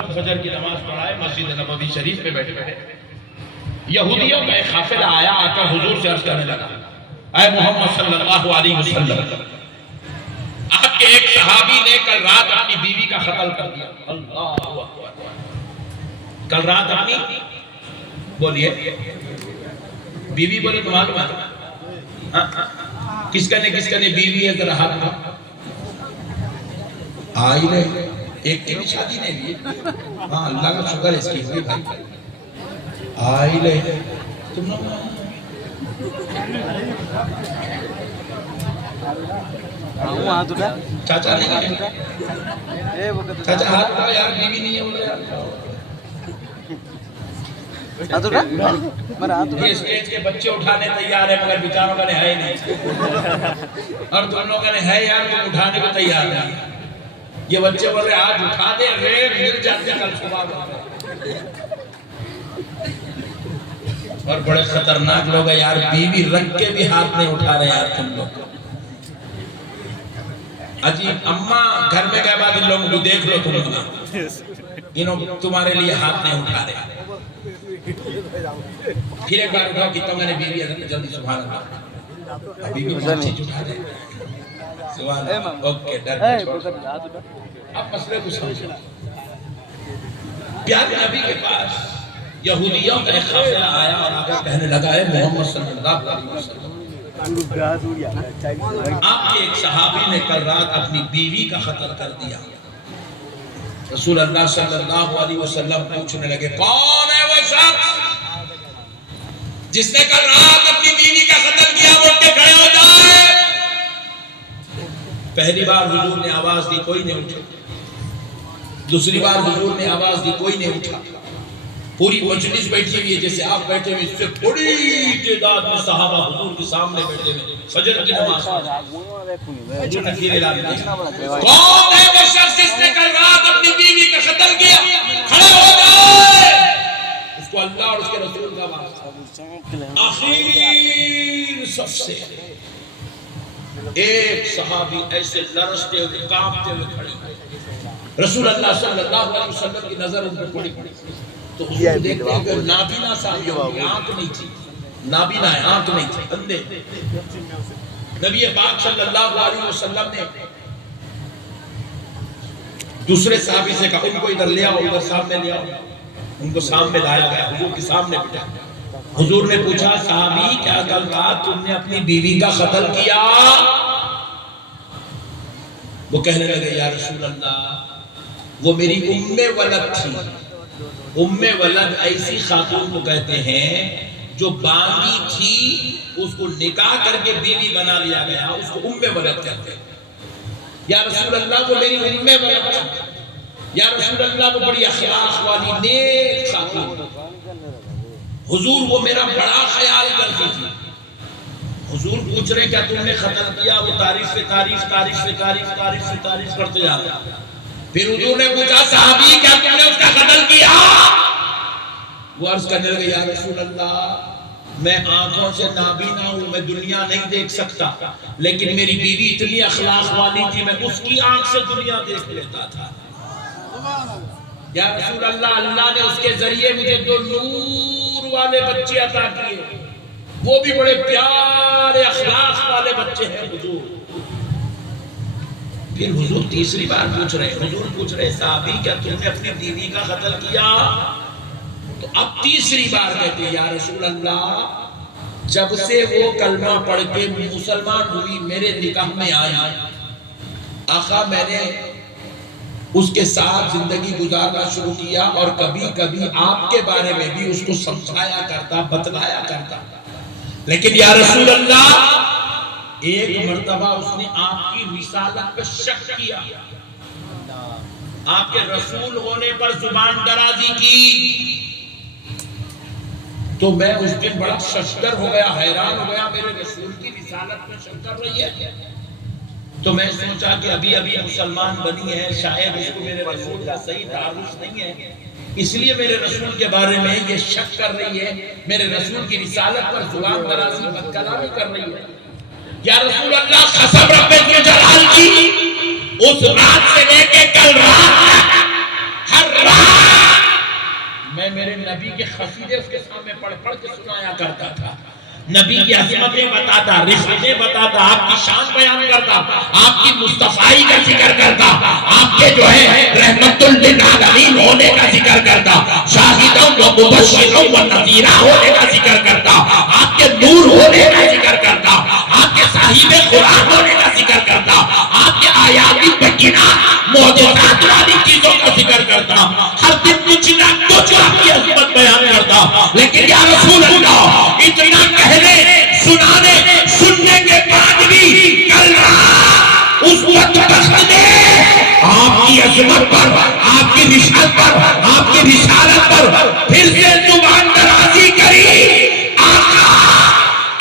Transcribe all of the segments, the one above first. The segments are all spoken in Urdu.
وسلم فجر کی نماز پڑھائے مسجد نبوی شریف میں بیٹھے بیٹھے یہودیوں کا ایک قافلہ آیا، آ کر حضور سے عرض کرنے لگا، اے محمد صلی اللہ علیہ وسلم، آپ کے ایک صحابی نے کل رات اپنی بیوی کا قتل کر دیا۔ اللہ اکبر، کل رات اپنی بولیے بیوی بولے تو معلوم ہے کس کا نے بیوی ہے، ذرا ہاتھ میں آئی رہے ایک کی بھی شادی نہیں بھی، ہاں اللہ کا شکر ہے اس کی ہوئی بھائی، آئی رہے تم چاچا نہیں چاچا ہاتھ اٹھا یار، بیوی نہیں ہے بولے یار، یہ اسٹیج کے بچے اٹھانے تیار ہے مگر بیچاروں کا نے ہے نہیں، اور دونوں کا نے ہے یار تم اٹھانے کو تیار نہیں، یہ بچے بول رہے آج اٹھا دے رے مل جاتے کل صبح، اور بڑے خطرناک لوگ ہیں یار، بیوی رکھ کے بھی ہاتھ نہیں اٹھا رہے یار تم لوگ، عجیب، اماں گھر میں گئے بعد ان لوگوں کو دیکھ لو تم لوگ، انہوں تمہارے لیے ہاتھ نہیں اٹھا رہے، پھر ایک بار اٹھاؤ کہ تمہارے بیوی ہے جلدی سبحان اللہ، ابھی بھی مانچی اٹھا دے سبحان اللہ، اوکے ڈر چھوڑ، اب مسئلے کو سمجھو، پیارے نبی کے پاس یہودیوں کا ایک قافلہ آیا اور آگے کہنے لگا ہے محمد صلی اللہ علیہ وسلم، آپ کے ایک صحابی نے کل رات اپنی بیوی کا قتل کر دیا۔ رسول اللہ صلی اللہ علیہ وسلم پوچھنے لگے کون ہے وہ شخص جس نے کل رات اپنی بیوی کا قتل کیا، وہ اٹھ کے کھڑے ہو جائے۔ پہلی بار حضور نے آواز دی، کوئی نہیں اٹھا، دوسری بار حضور نے آواز دی، کوئی نہیں اٹھا، پوری مجلس بیٹھی ہوئی ہے جیسے آپ بیٹھے ہوئے، اس سے بڑی تعداد میں صحابہ حضور کے سامنے بیٹھے ہوئے فجر کی نماز حضور نے پھر اعلان کیا، کون ہے وہ شخص جس نے کل رات اپنی بیوی کا قتل کیا، کھڑے ہو جائے۔ اس کو اللہ اور اس کے رسول کا واسطہ، آخر صف سے ایک صحابی ایسے لرزتے ہوئے کانپتے ہوئے کھڑے ہوئے، رسول اللہ صلی اللہ علیہ وسلم کی نظر ان پر پڑی، تو حضور دیکھتے ہیں کہ نابینا صاحب آنکھ نہیں تھی، نابینا ہے آنکھ نہیں تھی، اندھے، نبی پاک صلی اللہ علیہ وسلم نے دوسرے صحابی سے کہا ان کو ادھر لے آؤ، ادھر سامنے لے آؤ، ان کو سامنے لایا گیا، حضور کے سامنے بٹھا، حضور نے پوچھا صحابی کیا کل رات تم نے اپنی بیوی کا قتل کیا؟ وہ کہنے لگے یا رسول اللہ وہ میری ام ولد تھی۔ ام ولد ایسی خاتون کو کہتے ہیں جو باندھی تھی، اس کو نکاح کر کے بیوی بنا لیا گیا، اس کو ام ولد کہتے ہیں۔ یا رسول اللہ وہ میری ام ولد تھی، یا رسول اللہ وہ بڑی اخلاق والی نیک خاتون، حضور وہ میرا بڑا خیال کرتی تھی۔ حضور پوچھ رہے کیا تم نے قتل کیا؟ وہ تعریف پہ تعریف، تعریف پہ تعریف، تعریف پہ تعریف کرتے جاتا۔ پھر حضور نے پوچھا صحابی کیا تم نے اس کا قتل کیا؟ وہ عرض کرنے لگے یا رسول اللہ میں آنکھوں سے نابینا ہوں، میں دنیا نہیں دیکھ سکتا، لیکن میری بیوی اتنی اخلاق والی تھی میں اس کی آنکھ سے دنیا دیکھ لیتا تھا۔ یا رسول اللہ اللہ نے اس کے ذریعے مجھے دو نور والے بچے عطا کیے، وہ بھی بڑے پیارے اخلاق والے بچے ہیں حضور۔ پھر حضور تیسری بار پوچھ رہے، حضور پوچھ رہے صحابی کیا تم نے اپنی بیوی کا قتل کیا؟ تو اب تیسری بار کہتے یا رسول اللہ جب سے وہ کلمہ پڑھ کے مسلمان ہوئی میرے نکاح میں آئی، آقا میں نے اس کے ساتھ زندگی گزارنا شروع کیا اور کبھی کبھی آپ کے بارے میں بھی اس کو سمجھایا کرتا، بتلایا کرتا، لیکن یا رسول اللہ ایک مرتبہ اس نے آپ کی رسالت پہ شک کیا، آپ کے رسول ہونے پر زبان درازی کی، تو میں اس دن بڑا ششدر ہو گیا، حیران ہو گیا، میرے رسول کی رسالت پہ شک کر رہی ہے۔ تو میں سوچا کہ ابھی ابھی مسلمان بنی ہے، شاید اس کو میرے رسول کا صحیح تعارف نہیں ہے، اس لیے میرے رسول کے بارے میں یہ شک کر رہی ہے، میرے رسول کی رسالت پر زبان درازی بد کلامی کر رہی ہے۔ یا رسول اللہ قسم رب جلال کی اس رات سے لے کے کل رات ہر رات میں میرے نبی کے قصیدے اس کے سامنے پڑھ پڑھ کے سنایا کرتا تھا، نبی کی عظمتیں بتاتا، رفعتیں بتاتا، آپ کی شان بیان کرتا، آپ کی مصطفائی کا ذکر کرتا، آپ کے جو ہے رحمت للعالمین ہونے کا ذکر کرتا، شاہدوں و مبشروں و نذیرہ ہونے کا ذکر کرتا، آپ کے نور ہونے کا ذکر کرتا، آپ کے صاحب قرآن ہونے کا ذکر کرتا، آپ کے آیات بینات معجزات والی چیزوں کا ذکر کرتا، ہر دن کچھ نہ کچھ آپ کی عظمت بیان کرتا۔ لیکن یا رسول اللہ، اتنا کہنے سنانے سننے کے بعد بھی کل رات اس بدبخت نے آپ کی عظمت پر، آپ کی رسالت پر، آپ کی رسالت پر پھر سے زبان درازی کری، آقا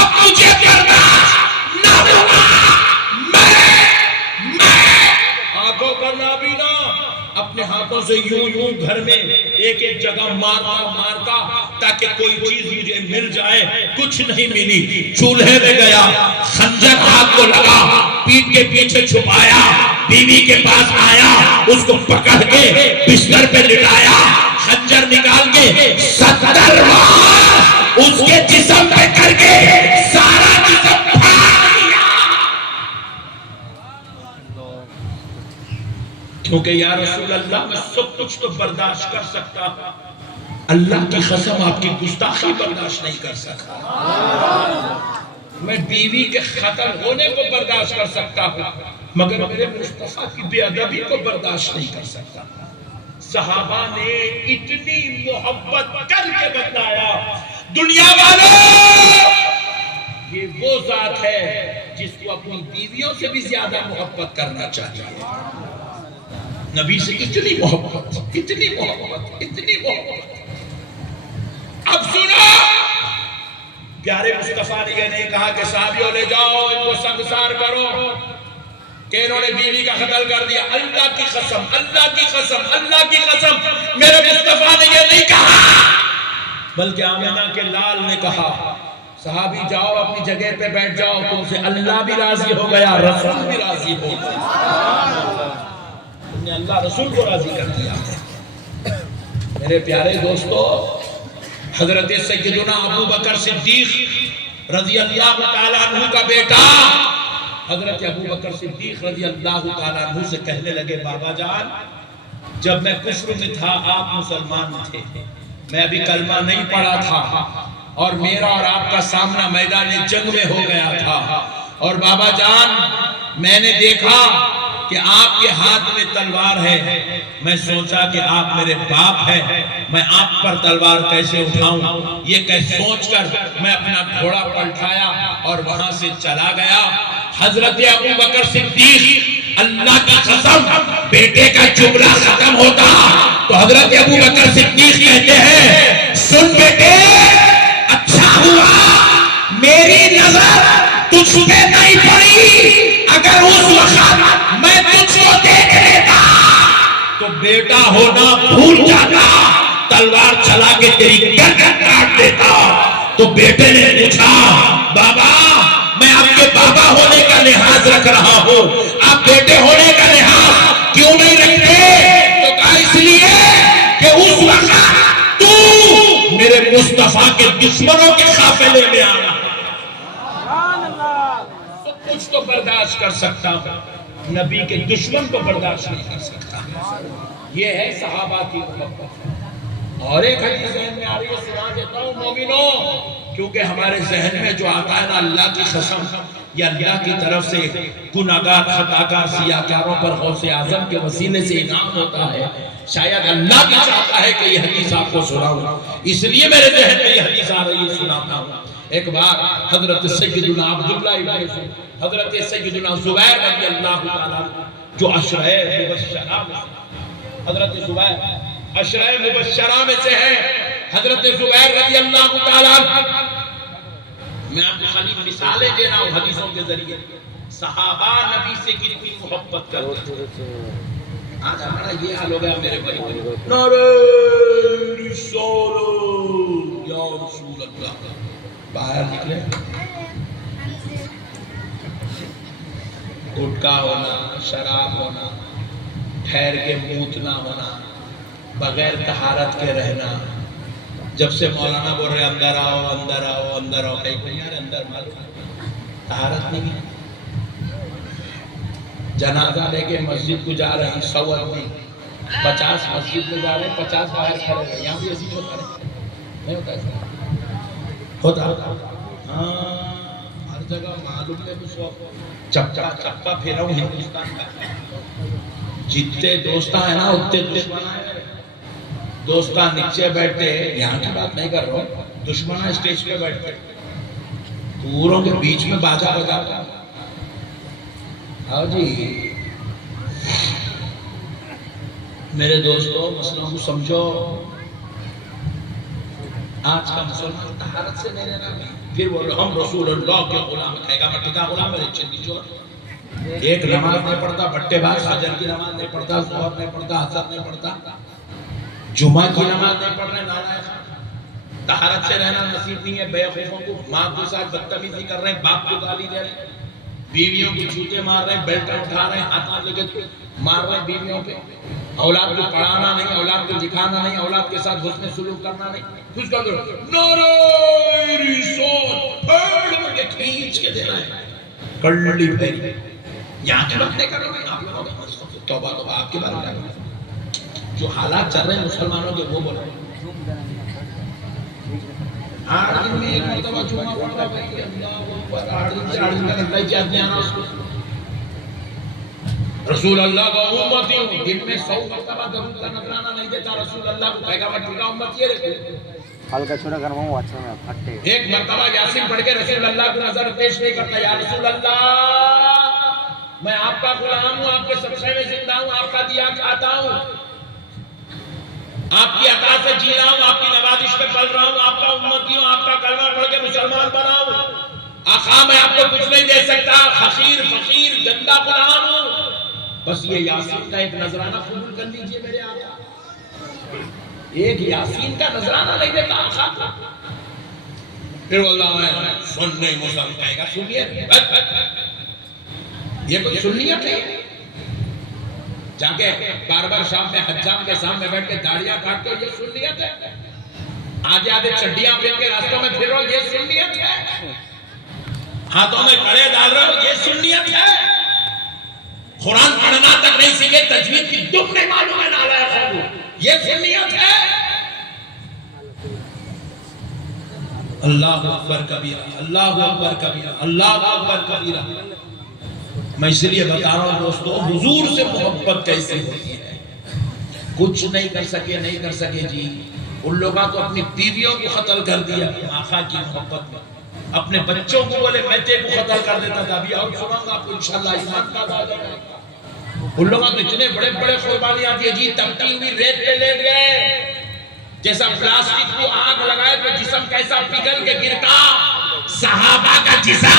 اب مجھے برداشت نہ ہوگا، میں آنکھوں کا نابینا اپنے ہاتھوں سے یوں گھر میں ایک ایک جگہ مارتا تاکہ کوئی چیز مجھے مل جائے، کچھ نہیں ملی۔ چولہے میں گیا، خنجر ہاتھ کو لگا، پیٹ کے پیچھے چھپایا، بیوی کے پاس آیا، اس کو پکڑ کے بستر پہ لٹایا، خنجر نکال کے 70 بار اس کے جسم پہ کر کے سارا جسم پھاڑ دیا، کیونکہ یا رسول اللہ میں سب کچھ تو برداشت کر سکتا ہوں، اللہ کی قسم آپ کی گستاخی برداشت نہیں کر سکتا۔ میں بیوی کے قتل ہونے کو برداشت کر سکتا ہوں، مگر میرے مصطفیٰ کی بے ادبی کو برداشت نہیں کر سکتا۔ صحابہ نے اتنی محبت کر کے بتایا، دنیا والوں یہ وہ ذات ہے جس کو اپنی بیویوں سے بھی زیادہ محبت کرنا چاہیے۔ نبی سے اتنی محبت، اتنی محبت، اتنی محبت۔ اب سنو، پیارے مصطفیٰ نے یہ نہیں کہا کہ صحابیوں لے جاؤ ان کو سنگسار کرو کہ انہوں نے بیوی کا قتل کر دیا۔ اللہ کی قسم، اللہ کی قسم، اللہ کی قسم، میرے مصطفیٰ نے یہ نہیں کہا، بلکہ آمنہ کے لال نے کہا صحابی جاؤ اپنی جگہ پہ بیٹھ جاؤ، تم سے اللہ بھی راضی ہو گیا، رسول بھی راضی ہو گیا، تم نے اللہ رسول کو راضی کر دیا۔ میرے پیارے دوستو، حضرت سیدنا ابو بکر صدیق رضی اللہ تعالیٰ عنہ کا بیٹا حضرت ابو بکر صدیق رضی اللہ تعالیٰ عنہ سے کہنے لگے بابا جان، جب میں کفر میں تھا آپ مسلمان تھے، میں ابھی کلمہ نہیں پڑھا تھا، اور میرا اور آپ کا سامنا میدان جنگ میں ہو گیا تھا، اور بابا جان میں نے دیکھا کہ آپ کے ہاتھ میں تلوار ہے، میں سوچا کہ آپ میرے باپ ہیں، میں آپ پر تلوار کیسے اٹھاؤں، یہ کیسے سوچ کر میں اپنا گھوڑا پلٹایا اور وہاں سے چلا گیا۔ حضرت ابو بکر صدیق، اللہ کی قسم بیٹے کا جملہ ختم ہوتا تو حضرت ابو بکر صدیق کہتے ہیں سن بیٹے، اچھا ہوا میری نظر تجھ پہ نہیں پڑی، اگر اس وقت میں تجھ کو دیکھ لیتا تو بیٹا ہونا بھول جاتا، تلوار چلا کے تیری گردن کاٹ دیتا۔ تو بیٹے نے پوچھا بابا میں آپ کے بابا ہونے کا لحاظ رکھ رہا ہوں، آپ بیٹے ہونے کا لحاظ کیوں نہیں رکھتے؟ تو کہا اس لیے کہ اس وقت تو میرے مصطفیٰ کے دشمنوں کے قافلے میں آنا، سب کچھ تو برداشت کر سکتا ہوں، نبی کے دشمن کو برداشت نہیں کر سکتا۔ یہ ہے صحابہ کی محبت۔ اور ایک حدیث ذہن میں آ رہی ہے، سنا دیتا ہوں مومنوں، کیونکہ ہمارے ذہن میں جو آتا ہے نا اللہ کی قسم، یا اللہ کی طرف سے گناہگار خطاکار سیاکاروں پر غوث اعظم کے وسیلے سے انعام ہوتا ہے، شاید اللہ بھی چاہتا ہے کہ یہ حدیث آپ کو سناؤں، اس لیے میرے ذہن میں یہ حدیث آ رہی ہے، سناتا ہوں۔ ایک بار حضرت سیدنا عبداللہ ابن حضرت سیدنا زبیر رضی اللہ تعالیٰ جو عشرہ مبشرہ میں حضرت زبیر عشرہ مبشرہ میں سے ہے، حضرت زبیر رضی اللہ تعالیٰ میں آپ کو خالی مثالیں دے رہا ہوں حدیثوں کے ذریعے، صحابہ نبی سے کتنی محبت کرتے ہیں۔ آج ہمارا یہ حال ہو گیا میرے بھائی، نعرہ رسالت یا رسول اللہ، باہر نکلے گٹکا ہونا، شراب ہونا، ٹھہر کے موت نہ ہونا، بغیر طہارت کے رہنا، جب سے مولانا بول رہے اندر آؤ اندر آؤ اندر آؤ، کہیں یار اندر معلوم طہارت نہیں ہے۔ جنازہ لے کے مسجد کو جا رہے ہیں 100 آدمی، 50 مسجد میں جا رہے ہیں، 50 باہر کھڑے ہیں۔ یہاں بھی ایسی ہوتا ہے نہیں ہوتا ایسا؟ ہوتا ہاں، ہر جگہ معلوم ہے کچھ چپا پھیرا ہوں ہندوستان کا۔ جتنے دوستاں ہیں نا اتنے دشمن ہیں۔ دوستاں نیچے بیٹھتے، یہاں کی بات نہیں کر رہا ہوں، دشمن اسٹیج پہ بیٹھتے، پوروں کے بیچ میں باجا بجاتا۔ ہاں جی میرے دوستوں، مسئلہ کو سمجھو۔ آج کا مسلمان طہارت سے نہیں رہنا، پھر وہ ہم رسول اللہ کے غلام، کہے گا میں ٹکا غلام میرے چندی چور، ایک نماز نہیں پڑھتا، بٹے باز، فجر کی نماز نہیں پڑھتا، ظہر نہیں پڑھتا، عصر نہیں پڑھتا، جمعہ کی نماز نہیں پڑھ رہے، نالائق۔ طہارت سے رہنا نصیب نہیں ہے۔ بے وقوفوں کو ماں کے ساتھ بدتمیزی کر رہے ہیں، باپ کو گالی دے رہے ہیں، بیویوں کو جوتے مار رہے ہیں، بیلٹ اٹھا رہے ہیں، ہاتھ لے کے مار رہے ہیں بیویوں پہ، اولاد کو پڑھانا نہیں، اولاد کو دکھانا نہیں، اولاد کے ساتھ حسن سلوک کرنا نہیں، کچھ کر دو نعرہ رسالت پھیڑ کے کھینچ کے دینا ہے، کڑی پھیری۔ یہاں کے بات نہیں کر رہے ہیں آپ لوگوں کے، توبہ توبہ آپ کے بارے میں جو حالات چل رہے ہیں مسلمانوں کے وہ بول رہے ہیں۔ 8 دن میں ایک مرتبہ جمعہ پڑھتا ہے، اللہ اکبر، 8 دن سے 8 دن کا گھنٹہ ہی یاد نہیں آنا اس کو۔ رسول اللہ کا امتی ہوں، دن میں 100 مرتبہ درود کا نذرانہ نہیں دیتا رسول اللہ کو، کہے گا میں ٹھیکا امتی ہے رہتے۔ ہلکا چھوٹا کرنا ہوں اچھا میں پھٹے۔ ایک مرتبہ یاسین پڑھ کے رسول اللہ کو نظر پیش نہیں کرتا، یا رسول اللہ میں آپ کا غلام ہوں، آپ کے صدقے میں زندہ ہوں، آپ کا دیا کھاتا ہوں، آپ کی عطا سے جی رہا ہوں، آپ کی نوازش پہ پل رہا ہوں، آپ کا امتی ہوں، آپ کا کلمہ پڑھ کے مسلمان بنا ہوں، آقا میں آپ کو کچھ نہیں دے سکتا، حقیر فقیر گندا غلام ہوں، بس یہ یاسین کا ایک نذرانہ قبول کر لیجئے میرے آقا۔ ایک یاسین کا نذرانہ نہیں دیتا آقا کو۔ پھر اللہ میں سننے مسلم کہے گا سنیت، یہ کوئی سنیت ہے؟ جا کے باربر شام میں حجام کے سامنے بیٹھ کے داڑیاں کاٹ کے یہ سنیت ہے؟ آدھے آدھے چڈیاں پہن کے راستوں میں پھر رہو یہ سنیت ہے؟ ہاتھوں میں کڑے ڈال رہے ہو یہ سنیت ہے؟ قرآن پڑھنا تک نہیں سیکھے، تجوید کی دم نہیں معلوم ہے، نالائق ہے، یہ سنیت ہے؟ اللہ اکبر کبیرہ، اللہ اکبر کبیرہ، اللہ اکبر کبیرہ۔ میں اس لیے بتا رہا ہوں دوستو، حضور سے محبت کیسے ہوتی ہے؟ کچھ نہیں کر سکے جی، ان لوگوں کو اپنی بیویوں کو قتل کر دیا آقا کی محبت میں، اپنے بچوں کو بولے میں تے کو قتل کر دیتا تھا، ابھی اور سنوں گا آپ کو انشاءاللہ ایمان کا دعویٰ دے گا۔ ان لوگوں کو اتنے بڑے بڑے قربانیاں دی جی، تمتی ہوئی ریت پہ لیٹ گئے، جیسا پلاسٹک کو آگ لگائے تو جسم کیسا پگھل کے گرتا، صحابہ کا جسم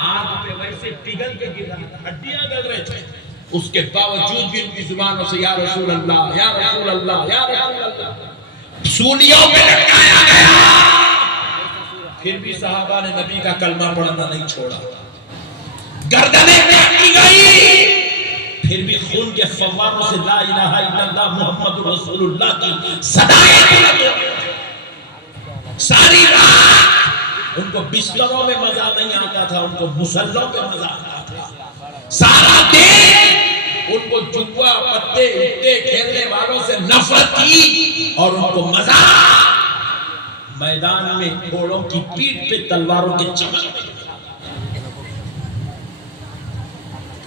آگ پہ ویسے پگھل کے گر رہا تھا، ہڈیاں گل رہے تھے، اس کے باوجود بھی ان کی زبانوں سے یا رسول اللہ یا رسول اللہ یا رسول اللہ سولیوں پہ لٹکایا گیا، پھر بھی صحابہ نے نبی کا کلمہ پڑھنا نہیں چھوڑا، گردنیں کاٹی گئی، پھر بھی خون کے فواروں سے لا الہ الا اللہ محمد رسول اللہ کی صدائیں بلند، ساری رات ان کو بستروں میں مزہ نہیں آتا تھا، ان کو مسلوں پہ مزہ آتا تھا، سارا دن ان کو جوا پتے اٹے کھیلنے والوں سے نفرت تھی، اور ان کو مزہ میدان میں گھوڑوں کی پیٹھ پہ تلواروں کے چمک۔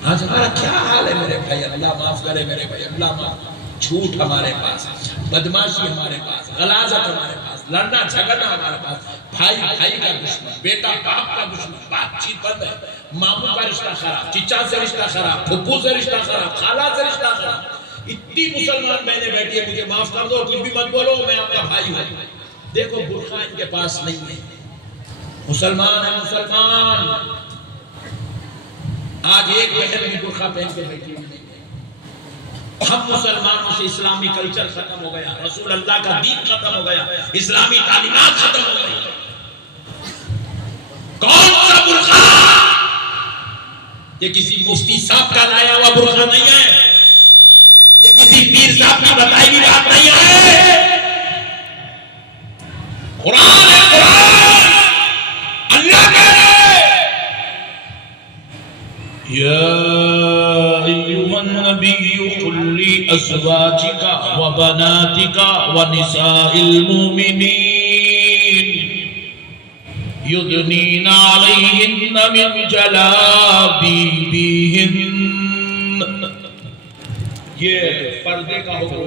آج ہمارا کیا حال ہے میرے بھائی، اللہ معاف کرے میرے بھائی، اللہ معاف، جھوٹ ہمارے پاس، بدماشی ہمارے پاس، غلاظت ہمارے پاس، لڑنا جھگڑنا ہمارے پاس، بھائی بھائی کا دشمن، بیٹا باپ کا دشمن، بات چیت بند ہے، ماموں کا رشتہ خراب، چچا سے رشتہ خراب، پھپھو سے رشتہ خراب، خالہ سے رشتہ خراب، اتنی مسلمان بہنیں بیٹھی ہے، مجھے معاف کر دو، کچھ بھی مت بولو، میں آپ کا بھائی ہوں، دیکھو برقع ان کے پاس نہیں ہے، مسلمان ہے مسلمان، آج ایک بہن بھی برقع پہن کے بیٹھی ہوئی نہیں ہے، ہم مسلمانوں سے اسلامی کلچر ختم ہو گیا، رسول اللہ کا دین ختم ہو گیا، اسلامی تعلیمات ختم ہو گئی، کون سا برقع؟ یہ کسی مفتی صاحب کا لایا ہوا برقع نہیں ہے، یہ کسی پیر صاحب کی بتائی ہوئی بات نہیں ہے، قرآن ہے، قرآن اللہ کہہ رہے یا ایھا النبی قل لأزواجک وبناتک ونساء المؤمنین یدنین علیہن من جلابیبہن. یہ پردے کا حکم.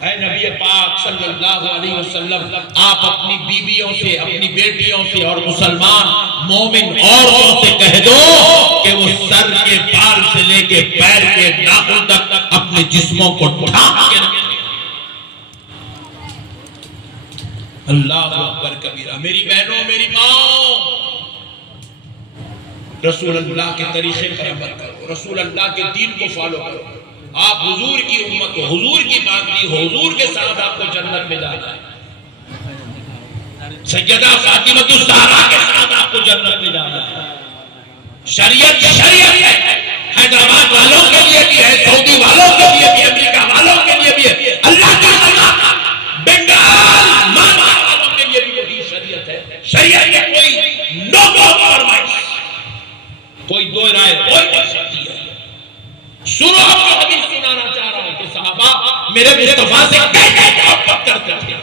اے نبی پاک صلی اللہ علیہ وسلم، آپ اپنی بیویوں سے، اپنی بیٹیوں سے اور مسلمان مومن عورتوں سے کہہ دو کہ وہ سر کے بال سے لے کے پیر کے ناخن تک اپنے جسموں کو ڈھانپ کے رکھیں. اللہ اکبر کبیرہ. میری بہنوں، میری ماں، رسول اللہ کے طریقے پر عمل کرو، رسول اللہ کے دین کو فالو کرو. آپ حضور کی امت ہو، حضور کی باندھی ہو، حضور کے ساتھ آپ کو جنت میں جانا ہے. سیدہ فاطمہ الزہرا کے ساتھ آپ کو جنت میں جانا ہے. شریعت شریعت ہے. حیدرآباد والوں کے لیے بھی ہے، سعودی والوں کے لیے بھی، امریکہ والوں کے لیے بھی ہے. اللہ کا بنگال مانوا والوں کے لیے بھی وہی شریعت ہے. شریعت میں کوئی نو کمپرومائز، کوئی دو رائے کوئی نہیں سکتی ہے. سنو، آپ کو حدیث سنانا چاہ رہا ہوں کہ صحابہ میرے مصطفیٰ سے کہہ محبت کرتے تھے.